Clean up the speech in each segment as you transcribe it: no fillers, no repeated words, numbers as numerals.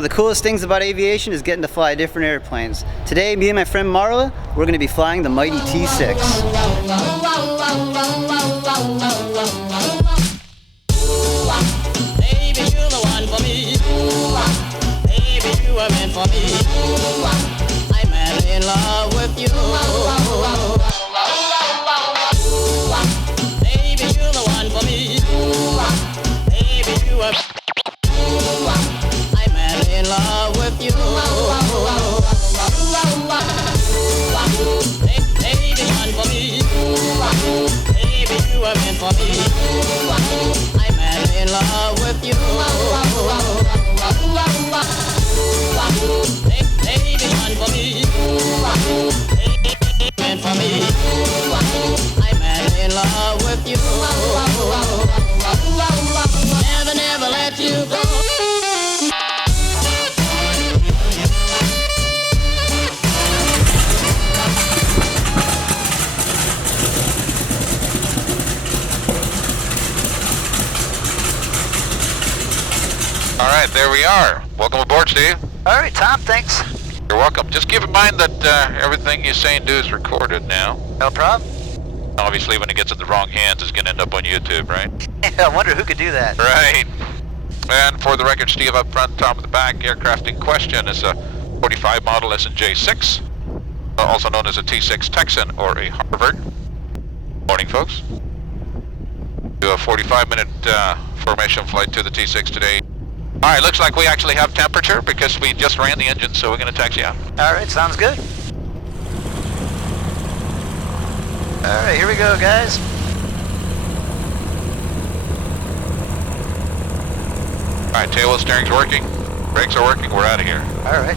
The coolest things about aviation is getting to fly different airplanes. Today, me and my friend Marla, we're going to be flying the mighty T6. Baby, you're the one for me. Baby, you were meant for me. I'm madly in love with you. Baby, you're the one for me. Baby, you were. I'm madly in love with you. Baby, one for me. Baby, you were meant for me. I'm madly in love with you. Baby, one for me. Baby, meant for me. I'm madly in love with you. Never, never let you go. All right, there we are. Welcome aboard, Steve. All right, Tom, thanks. You're welcome. Just keep in mind that everything you say and do is recorded now. No problem. Obviously, when it gets in the wrong hands, it's going to end up on YouTube, right? I wonder who could do that. Right. And for the record, Steve up front, Tom at the back. Aircraft in question is a 45 model SNJ-6, also known as a T6 Texan or a Harvard. Morning, folks. Do a 45-minute formation flight to the T6 today. All right, looks like we actually have temperature because we just ran the engine, so we're going to taxi out. All right, sounds good. All right, here we go, guys. All right, tail wheel steering's working. Brakes are working. We're out of here. All right.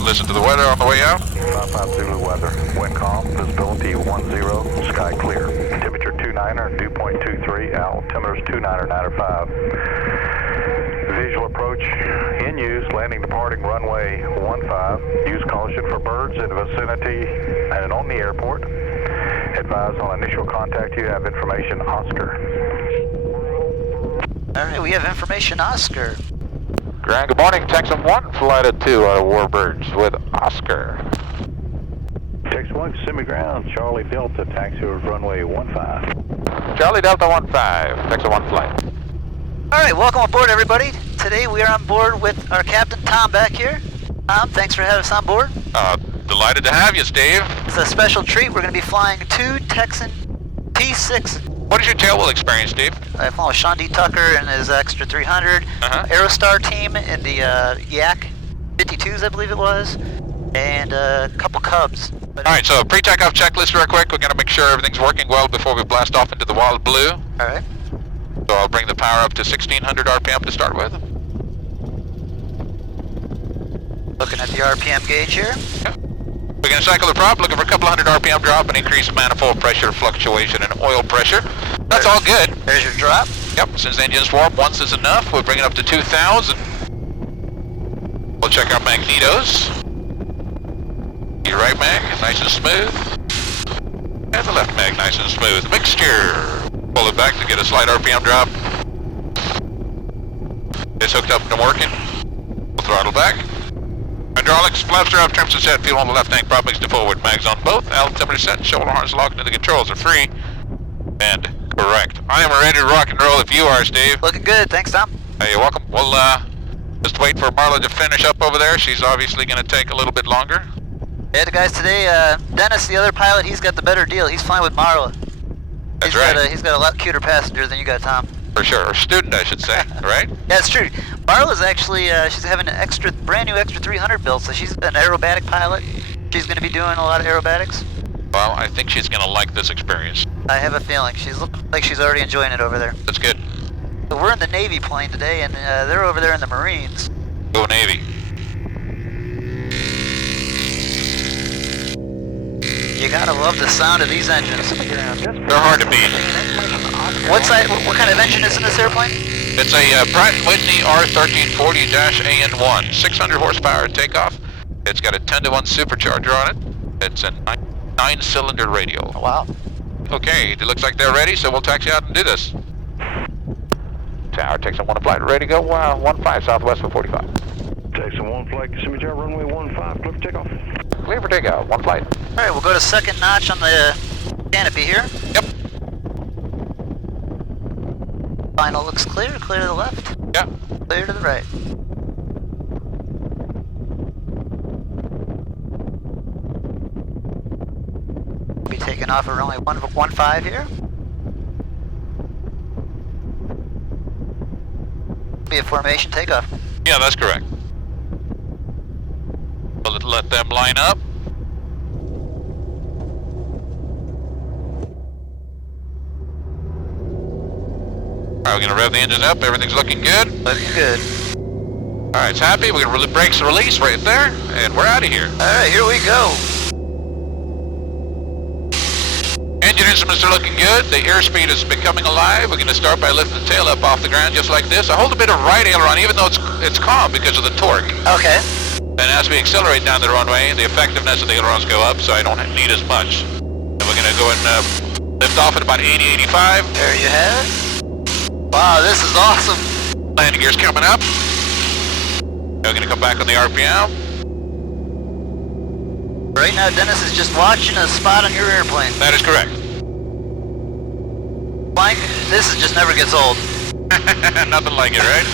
Listen to the weather on the way out. 55 Zulu weather. Wind calm. Visibility 10. Sky clear. Temperature 29er. Dew point 23. Altimeter's 29er 95. Visual approach in use. Landing departing runway 15. Use caution for birds in the vicinity and on the airport. Advise on initial contact. You have information Oscar. All right, we have information, Oscar. Grand, good morning. Texan 1, flight of 2 Warbirds with Oscar. Texas 1, semi-ground. Charlie Delta, taxi to runway 15. Charlie Delta 15, Texan 1 flight. All right, welcome aboard, everybody. Today we are on board with our captain, Tom, back here. Tom, thanks for having us on board. Delighted to have you, Steve. It's a special treat. We're going to be flying two Texan T6. What is your tail wheel experience, Steve? I flew with Sean D. Tucker and his Extra 300, Aerostar team in the Yak 52s, I believe it was, and a couple Cubs. All right, so pre-takeoff checklist real quick. We're going to make sure everything's working well before we blast off into the wild blue. All right. So I'll bring the power up to 1600 RPM to start with. Looking at the RPM gauge here. Yeah. We're going to cycle the prop, looking for a couple hundred RPM drop and increase manifold pressure, fluctuation, and oil pressure. That's all good. There's your drop. Yep, since the engine's warm, once is enough. We'll bring it up to 2,000. We'll check our magnetos. Your right mag, nice and smooth. And the left mag, nice and smooth. Mixture. Pull it back to get a slight RPM drop. It's hooked up and working. We'll throttle back. Hydraulics, flaps are up, trims are set, fuel on the left tank, prop makes to forward, mags on both, altimeter set, shoulder harness locked into the controls are free. And correct. I am ready to rock and roll if you are, Steve. Looking good. Thanks, Tom. Hey, you're welcome. We'll just wait for Marla to finish up over there. She's obviously going to take a little bit longer. Yeah, the guys today, Dennis, the other pilot, he's got the better deal. He's flying with Marla. That's right. He's got a lot cuter passenger than you got, Tom. For sure. Or student, I should say, right? Yeah, it's true. Marla's actually, she's having an brand new Extra 300 built, so she's an aerobatic pilot. She's going to be doing a lot of aerobatics. Well, I think she's going to like this experience. I have a feeling. She's looking like she's already enjoying it over there. That's good. So we're in the Navy plane today, and they're over there in the Marines. Go Navy. You gotta love the sound of these engines. They're hard to beat. What kind of engine is in this airplane? It's a Pratt & Whitney R1340-AN1, 600 horsepower takeoff. It's got a 10-to-1 supercharger on it. It's a 9-cylinder radial. Oh, wow. Okay, it looks like they're ready, so we'll taxi out and do this. Tower, Texan 1 flight, ready to go, 15 southwest for 45. Texan 1 flight, Kissimmee Tower, runway 15, clear for takeoff. Clear for takeoff, 1 flight. Alright, we'll go to second notch on the canopy here. Yep. Final looks clear, clear to the left, Yeah. clear to the right. Be taking off at runway 15 here. Be a formation takeoff. Yeah, that's correct. We'll let them line up. Alright, we're gonna rev the engines up, everything's looking good. Looking good. Alright, it's happy, we're gonna brakes release right there, and we're out of here. Alright, here we go. Engine instruments are looking good, the airspeed is becoming alive. We're gonna start by lifting the tail up off the ground just like this. I hold a bit of right aileron even though it's calm because of the torque. Okay. And as we accelerate down the runway, the effectiveness of the ailerons go up, so I don't need as much. And we're gonna go and lift off at about 80, 85. There you have it. Wow, this is awesome. Landing gear's coming up. Now we're gonna come back on the RPM. Right now, Dennis is just watching a spot on your airplane. That is correct. Flying, this just never gets old. Nothing like it, right?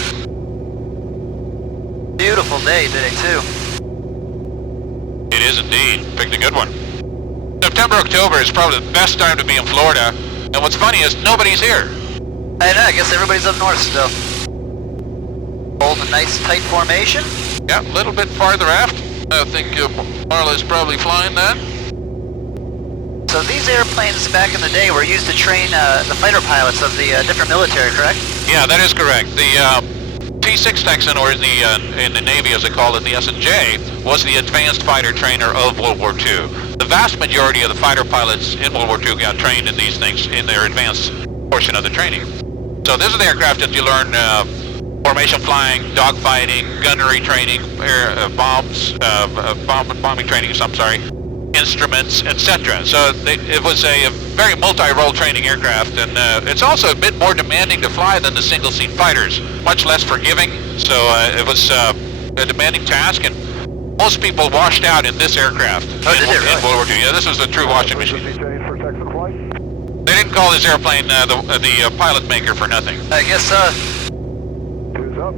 Beautiful day today, too. It is indeed. Picked a good one. September, October is probably the best time to be in Florida. And what's funny is nobody's here. I know, I guess everybody's up north still. Holding a nice tight formation. Yeah, a little bit farther aft. I think Marla's probably flying that. So these airplanes back in the day were used to train the fighter pilots of the different military, correct? Yeah, that is correct. The T6 Texan, or in the Navy as they call it, the S&J, was the advanced fighter trainer of World War II. The vast majority of the fighter pilots in World War II got trained in these things in their advanced portion of the training. So this is the aircraft that you learn formation flying, dogfighting, gunnery training, bombing training, instruments, etc. So it was a very multi-role training aircraft, and it's also a bit more demanding to fly than the single-seat fighters, much less forgiving. So it was a demanding task, and most people washed out in this aircraft in World War II. Yeah, this was a true washing machine. They didn't call this airplane the pilot maker for nothing. I guess so. Two's up.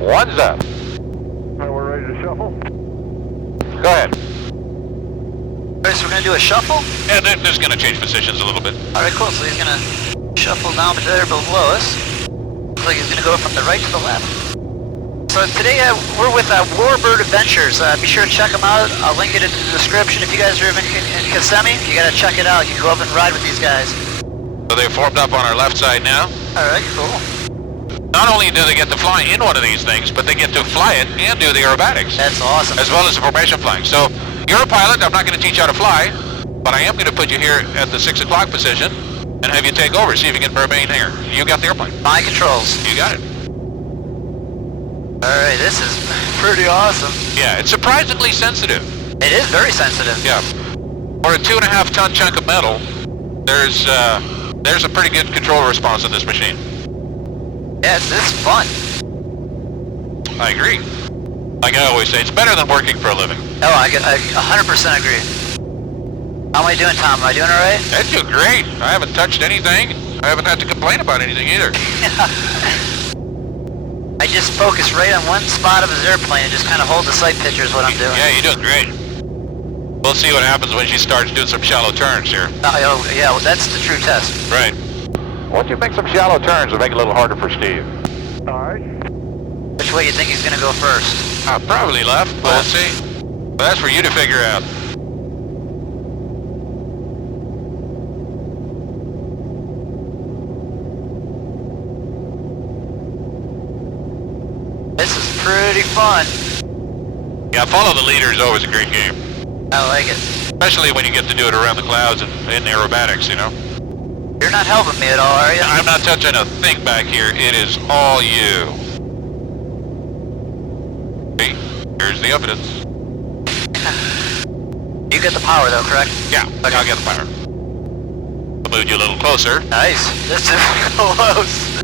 One's up. Alright, we're ready to shuffle. Go ahead. Alright, so we're going to do a shuffle? And they're just going to change positions a little bit. Alright, cool. So he's going to shuffle down there below us. Looks like he's going to go from the right to the left. So today we're with Warbird Adventures. Be sure to check them out. I'll link it in the description. If you guys are in Kissimmee, you got to check it out. You can go up and ride with these guys. So they've formed up on our left side now. Alright, cool. Not only do they get to fly in one of these things, but they get to fly it and do the aerobatics. That's awesome. As well as the formation flying. So you're a pilot. I'm not going to teach you how to fly, but I am going to put you here at the 6 o'clock position and have you take over. See if you can remain here. You got the airplane. My controls. You got it. Alright, this is pretty awesome. Yeah, it's surprisingly sensitive. It is very sensitive. Yeah. For a 2.5 ton chunk of metal, there's a pretty good control response in this machine. Yes, this is fun. I agree. Like I always say, it's better than working for a living. Oh, I 100% agree. How am I doing, Tom? Am I doing alright? I do great. I haven't touched anything. I haven't had to complain about anything either. I just focus right on one spot of his airplane and just kind of hold the sight picture is what I'm doing. Yeah, you're doing great. We'll see what happens when she starts doing some shallow turns here. Oh, yeah, well, that's the true test. Right. Once you make some shallow turns, it'll make it a little harder for Steve. Alright. Which way do you think he's going to go first? Probably left, but we'll see. But that's for you to figure out. This is pretty fun. Yeah, follow the leader is always a great game. I like it. Especially when you get to do it around the clouds and in aerobatics, you know? You're not helping me at all, are you? I'm not touching a thing back here. It is all you. See? Here's the evidence. You get the power though, correct? Yeah, Okay. I'll get the power. I'll move you a little closer. Nice. This is close.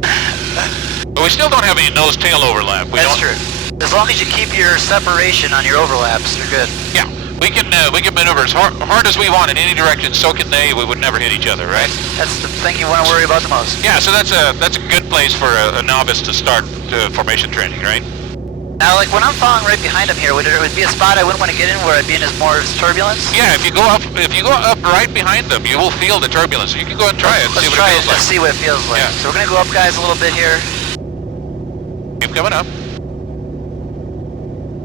we still don't have any nose-tail overlap. That's true. As long as you keep your separation on your overlaps, you're good. Yeah, we can maneuver as hard as we want in any direction. So can they. We would never hit each other, right? That's the thing you want to worry about the most. Yeah, so that's a good place for a novice to start formation training, right? Now, like when I'm following right behind him here, would there be a spot I wouldn't want to get in where I'd be in more turbulence? Yeah, if you go up right behind them, you will feel the turbulence. You can go and try it. Let's try it. Let's see what it feels like. Yeah. So we're gonna go up, guys, a little bit here. Keep coming up.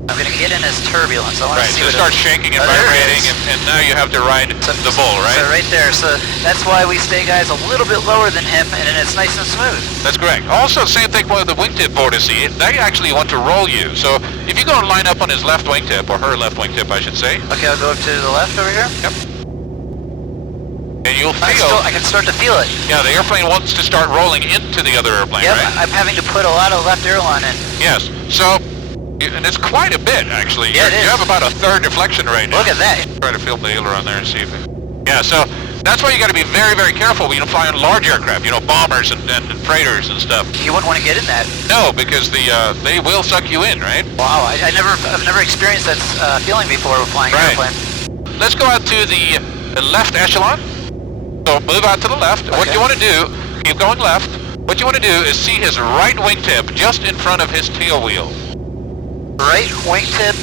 I'm gonna get in his turbulence. I want to see so what it starts shaking and vibrating, and now you have to ride the bull, right? So right there. So that's why we stay, guys, a little bit lower than him, and it's nice and smooth. That's correct. Also, same thing with the wingtip vortice. They actually want to roll you. So if you go and line up on his left wingtip, or her left wingtip, I should say. Okay, I'll go up to the left over here. Yep. And you'll feel... I can start to feel it. Yeah, the airplane wants to start rolling into the other airplane, yep, right? I'm having to put a lot of left aileron in. Yes. So... And it's quite a bit, actually. Yeah, it is. You have about a third deflection right now. Look at that. Try to film the aileron there and see if... Yeah, so that's why you got to be very, very careful when you fly on large aircraft, bombers and freighters and stuff. You wouldn't want to get in that. No, because they will suck you in, right? Wow, I've never experienced that feeling before with flying an airplane. Let's go out to the left echelon. So move out to the left. Okay. What you want to do, keep going left. What you want to do is see his right wingtip just in front of his tail wheel. Right wingtip,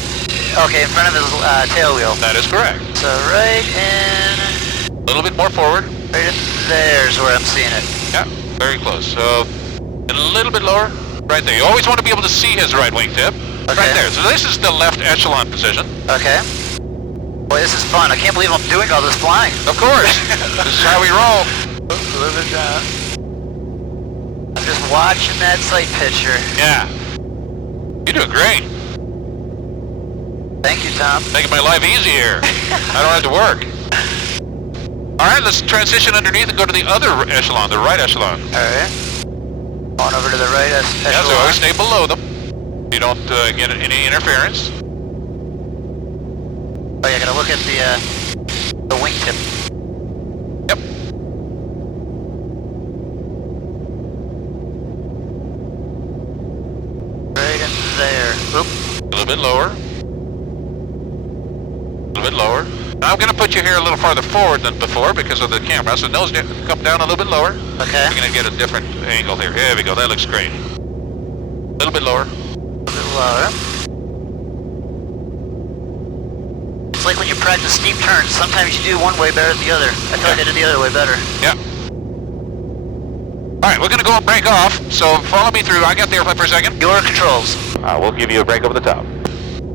okay, in front of his tail wheel. That is correct. So right in... A little bit more forward. Right in there's where I'm seeing it. Yeah, very close. So a little bit lower. Right there. You always want to be able to see his right wingtip. Okay. Right there. So this is the left echelon position. Okay. Boy, this is fun. I can't believe I'm doing all this flying. Of course. This is how we roll. A little bit down. I'm just watching that sight picture. Yeah. You're doing great. Thank you, Tom. Making my life easier. I don't have to work. All right, let's transition underneath and go to the other echelon, the right echelon. All right. On over to the right echelon. Yeah, so always stay below them. You don't get any interference. Oh, yeah, I gotta look at the wingtip. Yep. Right in there. Oop. A little bit lower. A little bit lower. Now I'm going to put you here a little farther forward than before because of the camera. So nose come down a little bit lower. Okay. You're going to get a different angle here. There we go. That looks great. A little bit lower. A little lower. It's like when you practice steep turns. Sometimes you do one way better than the other. I feel like I did the other way better. Yeah. All right, we're going to go and break off. So follow me through. I got the airplane for a second. Your controls. We'll give you a break over the top.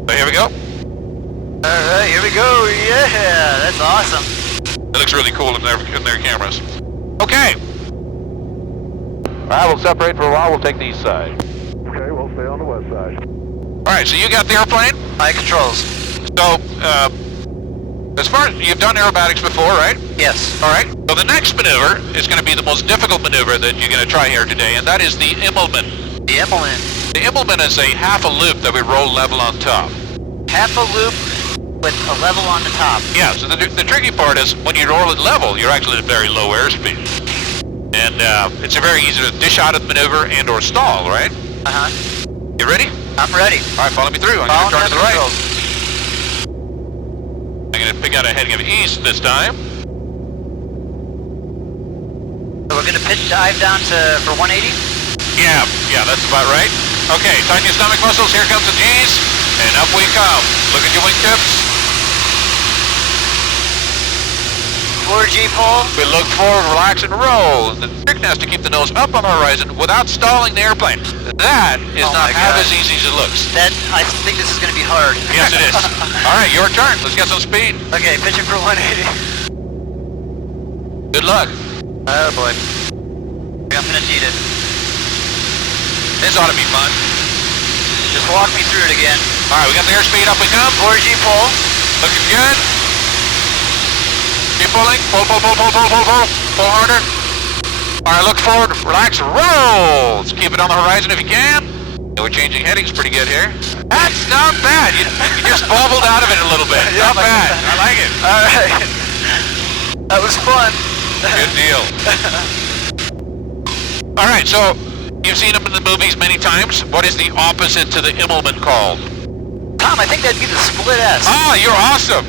So here we go. All right, here we go. Yeah, that's awesome. It looks really cool in their cameras. Okay. All right, we'll separate for a while. We'll take the east side. Okay, we'll stay on the west side. All right, so you got the airplane. My controls. So, as far as you've done aerobatics before, right? Yes. All right. So the next maneuver is going to be the most difficult maneuver that you're going to try here today, and that is the Immelman. The implement. The Immelman is a half a loop that we roll level on top. Half a loop with a level on the top. Yeah, so the tricky part is when you roll it level, you're actually at very low airspeed. And it's a very easy to dish out of the maneuver and or stall, right? Uh-huh. You ready? I'm ready. All right, follow me through. I'm going to turn to the right. Controls. I'm going to pick out a heading of east this time. So we're going to pitch dive down for 180? Yeah, that's about right. Okay, tighten your stomach muscles. Here comes the G's. And up we come. Look at your wingtips. 4G pull. We look forward, relax, and roll. The trick now is to keep the nose up on the horizon without stalling the airplane. That is Oh not my half God. as easy as it looks. I think this is going to be hard. Yes, it is. All right, your turn. Let's get some speed. Okay, pitching for 180. Good luck. Oh boy. I'm going to need it. This ought to be fun. Just walk me through it again. All right, we got the airspeed up we come. 4G pull. Looking good. Keep pulling. Pull. Pull harder. All right, look forward. Relax. Roll. Let's keep it on the horizon if you can. We're changing headings pretty good here. That's not bad. You just bobbled out of it a little bit. Yeah, Not bad. I like it. All right. That was fun. Good deal. All right, so You've seen them in the movies many times. What is the opposite to the Immelman called? Tom, I think that'd be the split S. Ah, you're awesome.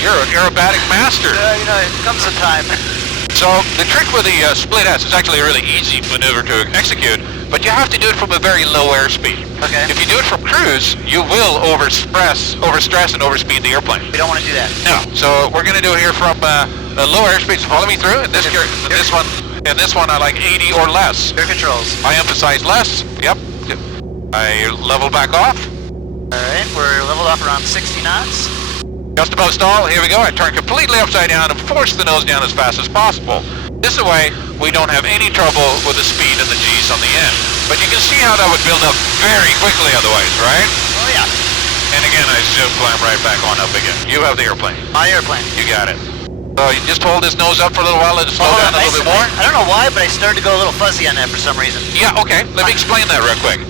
You're an aerobatic master. You know, it comes a time. So the trick with the split S is actually a really easy maneuver to execute, but you have to do it from a very low airspeed. Okay. If you do it from cruise, you will overstress and overspeed the airplane. We don't want to do that. No. So we're going to do it here from a low airspeed. So follow me through. And this one I like 80 or less. Your controls. I emphasize less. Yep. I level back off. Alright, we're leveled off around 60 knots. Just about stall. Here we go. I turn completely upside down and force the nose down as fast as possible. This way, we don't have any trouble with the speed and the G's on the end. But you can see how that would build up very quickly otherwise, right? Oh yeah. And again, I zoom climb right back on up again. You have the airplane. My airplane. You got it. So you just hold this nose up for a little while, let it slow down a little bit more. I don't know why, but I started to go a little fuzzy on that for some reason. Yeah, okay. Let me explain that real quick.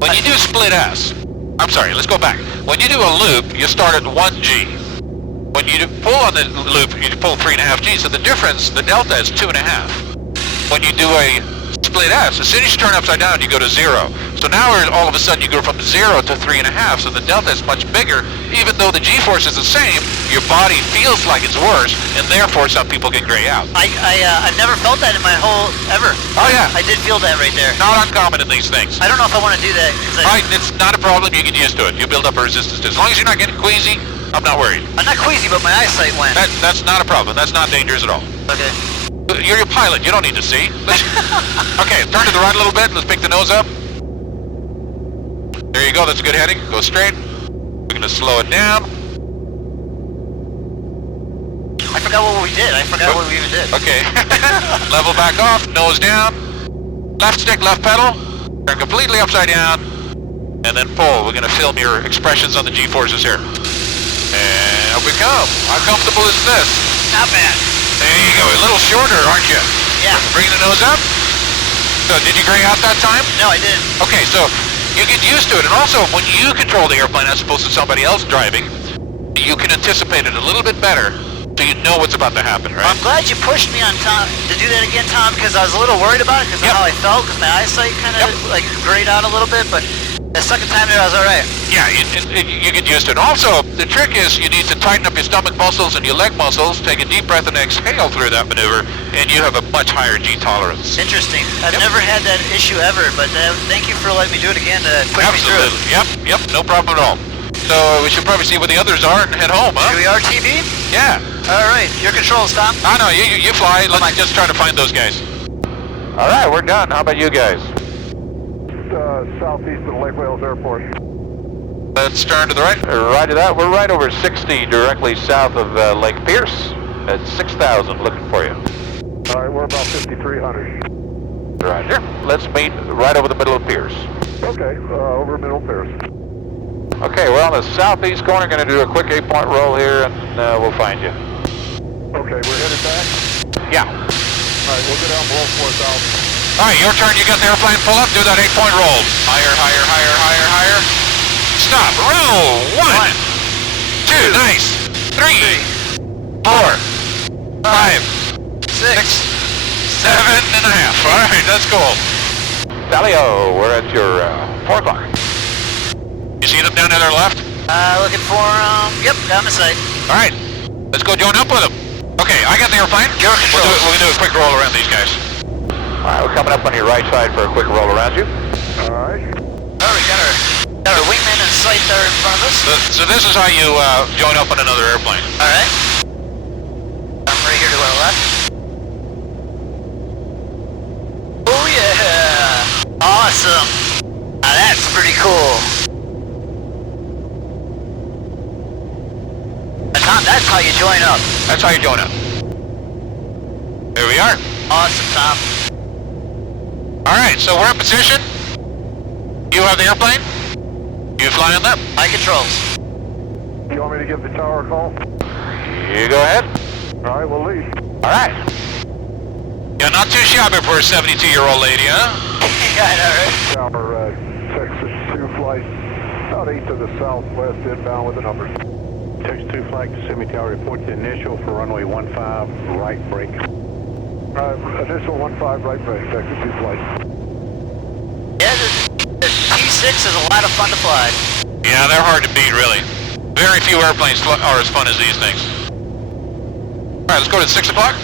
When you do split S, I'm sorry, let's go back. When you do a loop, you start at 1G. When you pull on the loop, you pull 3.5 G, so the difference, the delta is 2.5. When you do a split S, as soon as you turn upside down, you go to 0. So now all of a sudden you go from 0 to 3.5, so the delta is much bigger. Even though the G-force is the same, your body feels like it's worse, and therefore some people get gray out. I've never felt that in my whole, ever. Oh yeah. I did feel that right there. Not uncommon in these things. I don't know if I want to do that. Right, it's not a problem, you get used to it. You build up a resistance to it. As long as you're not getting queasy, I'm not worried. I'm not queasy, but my eyesight went. That's not a problem. That's not dangerous at all. Okay. You're a pilot. You don't need to see. Okay, turn to the right a little bit. Let's pick the nose up. There you go. That's a good heading. Go straight. We're going to slow it down. I forgot what we did. I forgot what we even did. Okay. Level back off. Nose down. Left stick, left pedal. Turn completely upside down. And then pull. We're going to film your expressions on the G-forces here. And up we come. How comfortable is this? Not bad. There you go. A little shorter, aren't you? Yeah. Bring the nose up. So did you gray out that time? No, I didn't. Okay, so you get used to it. And also, when you control the airplane as opposed to somebody else driving, you can anticipate it a little bit better so you know what's about to happen, right? I'm glad you pushed me on Tom to do that again, Tom, because I was a little worried about it because of how I felt, because my eyesight kind of like grayed out a little bit, but the second time there I was all right. Yeah, you get used to it. Also, the trick is you need to tighten up your stomach muscles and your leg muscles, take a deep breath and exhale through that maneuver, and you have a much higher G tolerance. Interesting. I've never had that issue ever, but thank you for letting me do it again to push me through it. Yep, no problem at all. So we should probably see what the others are and head home, huh? Do we RTB? Yeah. All right, your controls, Tom. I know, you fly. Let's just try to find those guys. All right, we're done. How about you guys? Southeast of Lake Wales Airport. Let's turn to the right. Right to that. We're right over 60 directly south of Lake Pierce at 6,000 looking for you. All right, we're about 5,300. Roger. Let's meet right over the middle of Pierce. Okay, over middle Pierce. Okay, we're on the southeast corner. Going to do a quick 8-point roll here and we'll find you. Okay, we're headed back? Yeah. All right, we'll go down below 4,000. All right, your turn. You got the airplane. Pull up. Do that 8-point roll. Higher, higher, higher, higher, higher. Stop. Roll. 1, 2, nice. 3, 4, 5, 6, 7.5. All right, that's cool. Sally-O, we're at your 4 o'clock. You see them down to their left? Looking for yep, got my sight. All right, let's go join up with them. Okay, I got the airplane. Your controls. We'll do a quick roll around these guys. All right, we're coming up on your right side for a quick roll around you. All right. Oh, we got our wingman in sight there in front of us. So this is how you join up on another airplane. All right. I'm right here to our left. Oh yeah! Awesome. Now that's pretty cool. And Tom, that's how you join up. That's how you join up. There we are. Awesome, Tom. All right, so we're in position. You have the airplane. You fly on them. My controls. You want me to give the tower a call? You go ahead. All right, we'll leave. All right. You're not too shabby for a 72-year-old lady, huh? Yeah, I know, right? Tower, Texas 2 flight, about 8 to the southwest, inbound with the numbers. Texas 2 flight to Semi Tower, report the initial for runway 15, right brake. Initial 15, right brake, Texas 2 flight. This is a lot of fun to fly. Yeah, they're hard to beat, really. Very few airplanes are as fun as these things. All right, let's go to 6 o'clock.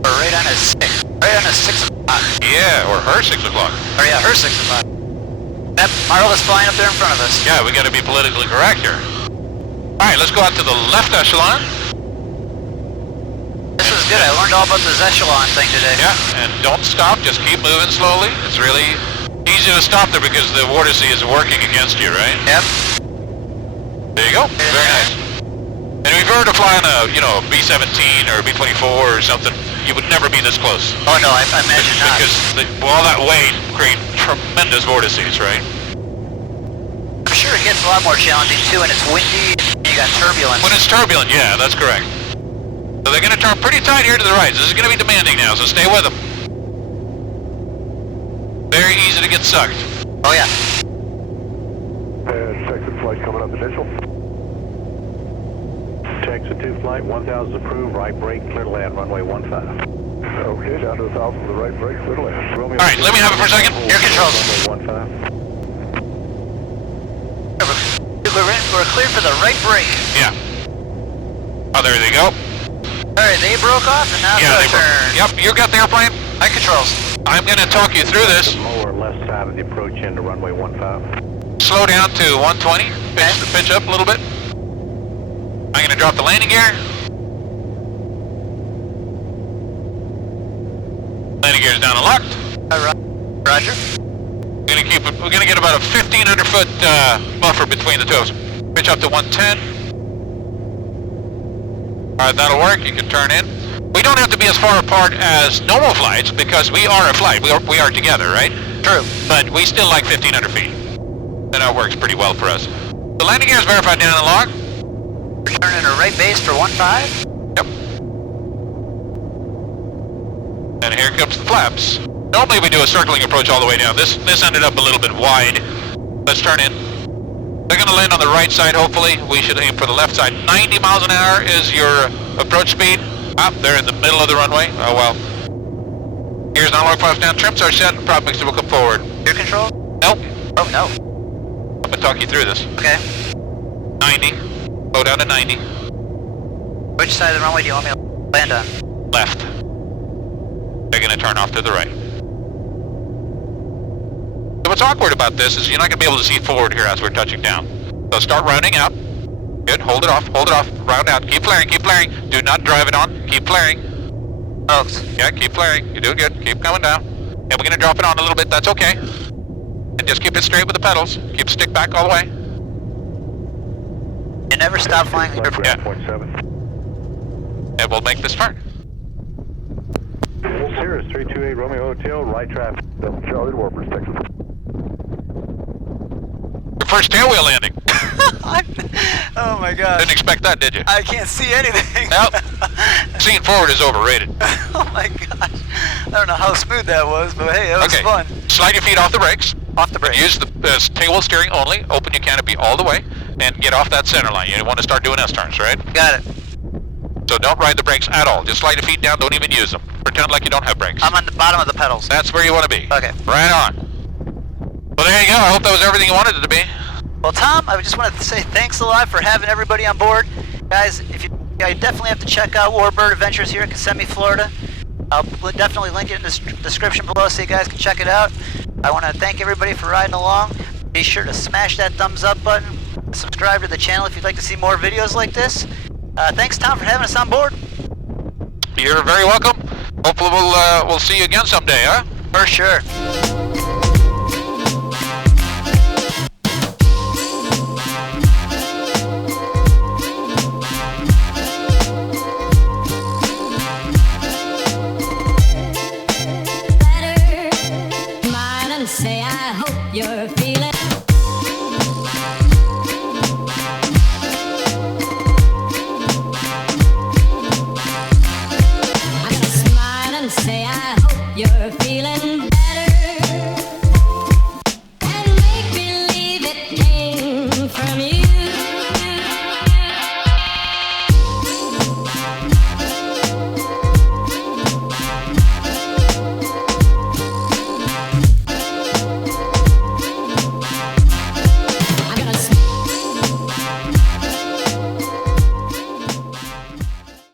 We're right on a 6. Right on a 6 o'clock. Yeah, or her 6 o'clock. Or yeah, her 6 o'clock. That Marla's flying up there in front of us. Yeah, we got to be politically correct here. All right, let's go out to the left echelon. This is good. I learned all about this echelon thing today. Yeah, and don't stop. Just keep moving slowly. It's really easy to stop there because the vortice is working against you, right? Yep. There you go. Very nice. And if you were to fly on a, B-17 or B-24 or something, you would never be this close. Oh no, I imagine not. Because all that weight creates tremendous vortices, right? I'm sure it gets a lot more challenging too, and it's windy, and you got turbulence. When it's turbulent, yeah, that's correct. So they're going to turn pretty tight here to the right. This is going to be demanding now, so stay with them. Very easy to get sucked. Oh yeah. Texas flight coming up initial. Texas 2 flight, 1000 approved, right brake, clear to land, runway 15. Okay, down to 1,000 to the right brake, clear to land. Romeo, All right, let me have it for a second. Air controls. Runway 15. We're clear for the right brake. Yeah. Oh, there they go. Alright, they broke off, and now Yeah, it's our turn. Yep, you got the airplane. Right controls. I'm going to talk you through this. Lower left side of the approach into runway 15. Slow down to 120. Pitch the pitch up a little bit. I'm going to drop the landing gear. Landing gear is down and locked. Roger. We're going to get about a 1,500 foot buffer between the two of us. Pitch up to 110. All right, that'll work. You can turn in. We don't have to be as far apart as normal flights because we are a flight. We are together, right? True. But we still like 1,500 feet. And that works pretty well for us. The landing gear is verified down and locked. We're turning to right base for 15. Yep. And here comes the flaps. Normally we do a circling approach all the way down. This ended up a little bit wide. Let's turn in. They're going to land on the right side, hopefully. We should aim for the left side. 90 miles an hour is your approach speed. Ah, they're in the middle of the runway. Oh, well. Gears not lock, flaps down, trims are set, prop mixer will come forward. Air control? Nope. Oh, no. I'm going to talk you through this. Okay. 90. Slow down to 90. Which side of the runway do you want me to land on? Left. They're going to turn off to the right. So what's awkward about this is you're not going to be able to see forward here as we're touching down. So start rounding out. Good, hold it off, round out, keep flaring, do not drive it on, keep flaring. Oh. Yeah, keep flaring, you're doing good, keep coming down. And we're going to drop it on a little bit, that's okay. And just keep it straight with the pedals, keep stick back all the way. You never stop flying the Yeah. 7. And we'll make this turn. Cirrus 328 Romeo Hotel, right traffic. Charlie to Warpers, Texas. Your first tailwheel landing. Oh my gosh. Didn't expect that, did you? I can't see anything. Nope. Seeing forward is overrated. Oh my gosh. I don't know how smooth that was, but hey, that was Okay, fun. slide your feet off the brakes. Off the brakes. Use the tailwheel steering only, open your canopy all the way, and get off that center line. You want to start doing S-turns, right? Got it. So don't ride the brakes at all. Just slide your feet down, don't even use them. Pretend like you don't have brakes. I'm on the bottom of the pedals. That's where you want to be. Okay. Right on. Well, there you go. I hope that was everything you wanted it to be. Well, Tom, I just wanted to say thanks a lot for having everybody on board. Guys, I definitely have to check out Warbird Adventures here in Kissimmee, Florida. I'll definitely link it in the description below so you guys can check it out. I want to thank everybody for riding along. Be sure to smash that thumbs up button. Subscribe to the channel if you'd like to see more videos like this. Thanks, Tom, for having us on board. You're very welcome. Hopefully we'll see you again someday, huh? For sure. Smile and say I hope you're feeling. I'm gonna smile and say I hope you're feeling better.